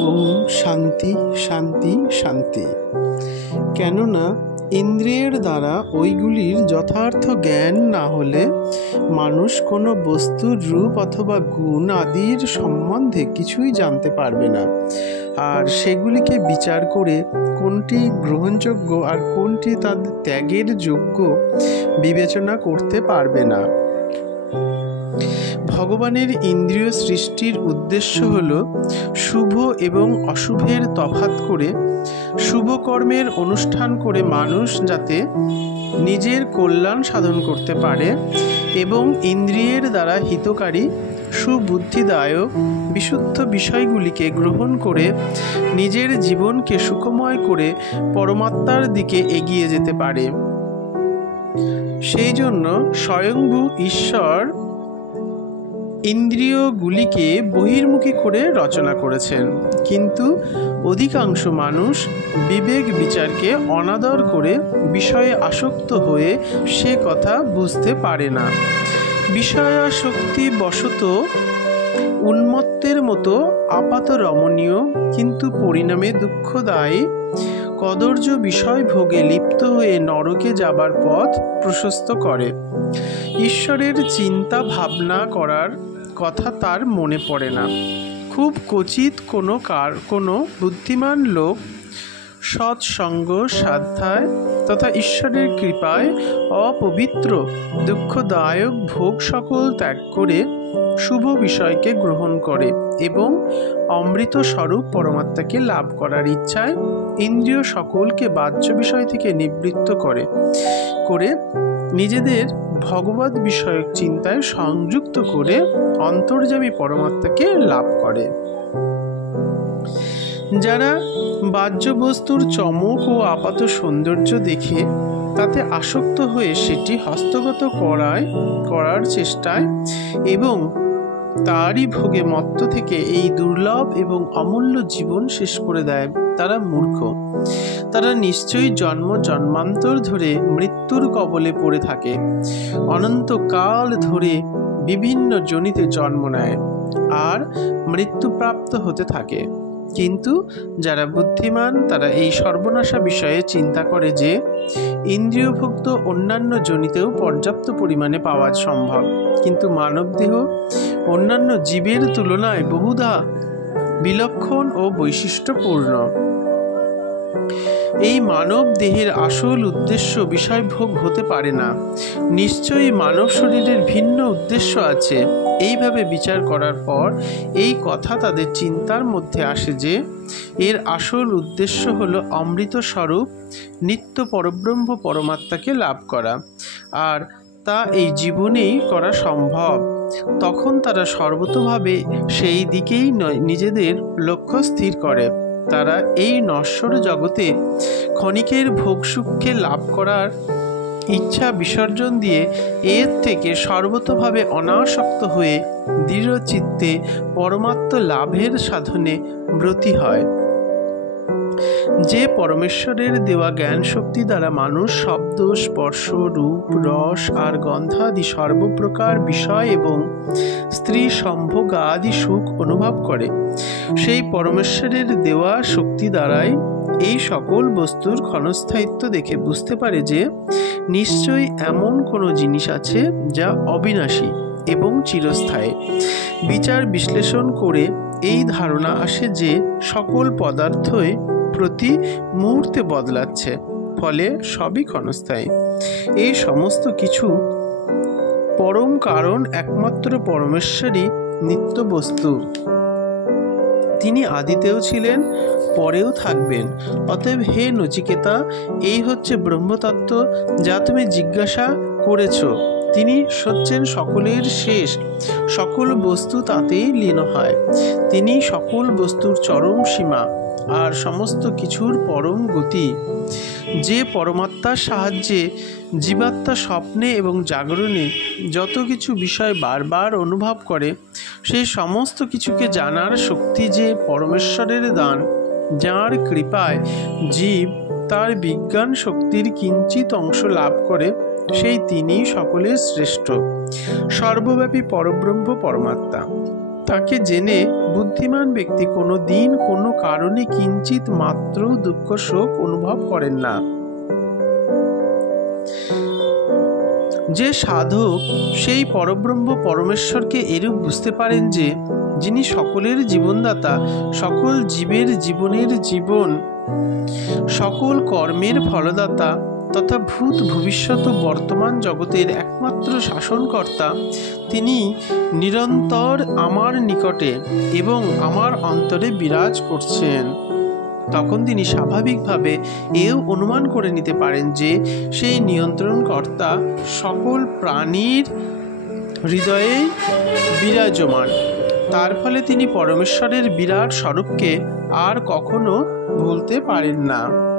ওম শান্তি শান্তি শান্তি। কেননা ইন্দ্রিয়ের দ্বারা ওইগুলির যথার্থ জ্ঞান না হলে মানুষ কোনো বস্তুর রূপ অথবা গুণ আদির সম্বন্ধে কিছুই জানতে পারবে না, আর সেগুলিকে বিচার করে কোনটি গ্রহণযোগ্য আর কোনটি তাদের ত্যাগের যোগ্য বিবেচনা করতে পারবে না। ভগবানের ইন্দ্রিয় সৃষ্টির উদ্দেশ্য হল শুভ এবং অশুভের তফাৎ করে শুভ কর্মের অনুষ্ঠান করে মানুষ যাতে নিজের কল্যাণ সাধন করতে পারে এবং ইন্দ্রিয়ের দ্বারা হিতকারী সুবুদ্ধিদায়ক বিশুদ্ধ বিষয়গুলিকে গ্রহণ করে নিজের জীবনকে সুখময় করে পরমাত্মার দিকে এগিয়ে যেতে পারে। সেই জন্য স্বয়ংভূ ঈশ্বর ইন্দ্রিয়গুলিকে বহির্মুখী করে রচনা করেছেন, কিন্তু অধিকাংশ মানুষ বিবেক বিচারকে অনাদর করে বিষয়ে আসক্ত হয়ে সে কথা বুঝতে পারে না। বিষয়াসক্তি বশত উন্মত্তের মতো আপাত রমণীয় কিন্তু পরিণামে দুঃখদায়ী কদর্য বিষয় ভোগে লিপ্ত হয়ে নরকে যাবার পথ প্রশস্ত করে। ঈশ্বরের চিন্তা ভাবনা করার কথা তার মনে পড়ে না। খুব ক্বচিৎ কোনো বুদ্ধিমান লোক সৎসঙ্গ সাধ্যায় তথা ঈশ্বরের কৃপায় অপবিত্র দুঃখদায়ক ভোগ সকল ত্যাগ করে শুভ বিষয়কে গ্রহণ করে এবং অমৃত স্বরূপ পরমাত্মাকে লাভ করার ইচ্ছায় ইন্দ্রিয় সকলকে বাহ্য বিষয় থেকে নিবৃত্ত করে নিজেদের ভগবত বিষয়ক চিন্তায় সংযুক্ত করে অন্তর্যামী পরমাত্মাকে লাভ করে। যারা বাহ্য বস্তুর চমক ও আপাত সৌন্দর্য দেখে তাতে আসক্ত হয়ে সেটি হস্তগত করার চেষ্টায় এবং তারই ভোগে মত্ত থেকে এই দুর্লভ এবং অমূল্য জীবন শেষ করে দেয়, তারা মূর্খ। তারা নিশ্চয়ই জন্ম জন্মান্তর ধরে মৃত্যুর কবলে পড়ে থাকে, অনন্তকাল ধরে বিভিন্ন যোনিতে জন্ম নেয় আর মৃত্যুপ্রাপ্ত হতে থাকে। কিন্তু যারা বুদ্ধিমান তারা এই সর্বনাশা বিষয়ে চিন্তা করে যে ইন্দ্রিয়ভুক্ত অন্যান্য যোনিতেও পর্যাপ্ত পরিমাণে পাওয়া সম্ভব, কিন্তু মানবদেহ অন্যান্য জীবের তুলনায় বহুধা বিলক্ষণ ও বৈশিষ্ট্যপূর্ণ। এই মানব দেহের আসল উদ্দেশ্য বিষয়ভোগ হতে পারে না। নিশ্চয়ই মানব শরীরের ভিন্ন উদ্দেশ্য আছে। এইভাবে বিচার করার পর এই কথা তাদের চিন্তার মধ্যে আসে যে এর আসল উদ্দেশ্য হলো অমৃত স্বরূপ নিত্য পরব্রহ্ম পরমাত্মাকে লাভ করা, আর তা এই জীবনেই করা সম্ভব। তখন তারা সর্বতোভাবে সেই দিকেই নিজেদের লক্ষ্য স্থির করে। তারা এই নশ্বর জগতে ক্ষণিকের ভোগসুখকে লাভ করার ইচ্ছা বিসর্জন দিয়ে এর থেকে সর্বতোভাবে অনাসক্ত হয়ে দৃঢ় চিত্তে পরমাত্ম লাভের সাধনে ব্রতী হয়। যে পরমেশ্বরের দেওয়া জ্ঞান শক্তি দ্বারা মানুষ শব্দ স্পর্শ রূপ রস আর গন্ধাদি সর্বপ্রকার বিষয় এবং স্ত্রী সম্ভোগ আদি সুখ অনুভব করে, সেই পরমেশ্বরের দেওয়া শক্তি দ্বারাই এই সকল বস্তুর ক্ষণস্থায়িত্ব দেখে বুঝতে পারে যে নিশ্চয়ই এমন কোনো জিনিস আছে যা অবিনাশী এবং চিরস্থায়ী। বিচার বিশ্লেষণ করে এই ধারণা আসে যে সকল পদার্থই প্রতি মুহূর্তে বদলাচ্ছে, ফলে সবই ক্ষণস্থায়ী। এই সমস্ত কিছু পরম কারণ একমাত্র পরমেশ্বরই নিত্য বস্তু। তিনি আদিতেও ছিলেন, পরেও থাকবেন। অতএব হে নচিকেতা, এই হচ্ছে ব্রহ্মতত্ত্ব যা তুমি জিজ্ঞাসা করেছ। তিনি হচ্ছেন সকলের শেষ, সকল বস্তু তাতেই লীন হয়। তিনি সকল বস্তুর চরম সীমা আর সমস্ত কিছুর পরম গতি। যে পরমাত্মার সাহায্যে জীবাত্মা স্বপ্নে এবং জাগরণে যত কিছু বিষয় বারবার অনুভব করে, সেই সমস্ত কিছুকে জানার শক্তি যে পরমেশ্বরের দান, যাঁর কৃপায় জীব তার বিজ্ঞান শক্তির কিঞ্চিত অংশ লাভ করে, সেই তিনিই সকলের শ্রেষ্ঠ সর্বব্যাপী পরব্রহ্ম পরমাত্মা। তাকে জেনে বুদ্ধিমান ব্যক্তি কোনো দিন কোনো কারণে কিঞ্চিত মাত্র দুঃখ শোক অনুভব করেন না। যে সাধক সেই পরব্রহ্ম পরমেশ্বরকে এরূপ বুঝতে পারেন যে যিনি সকলের জীবনদাতা, সকল জীবের জীবনের জীবন, সকল কর্মের ফলদাতা তথা ভূত ভবিষ্যৎ ও বর্তমান জগতের একমাত্র শাসনকর্তা, তিনি নিরন্তর আমার নিকটে এবং আমার অন্তরে বিরাজ করছেন, তখন তিনি স্বাভাবিকভাবে এও অনুমান করে নিতে পারেন যে সেই নিয়ন্ত্রণকর্তা সকল প্রাণীর হৃদয়ে বিরাজমান। তার ফলে তিনি পরমেশ্বরের বিরাট স্বরূপকে আর কখনো ভুলতে পারেন না।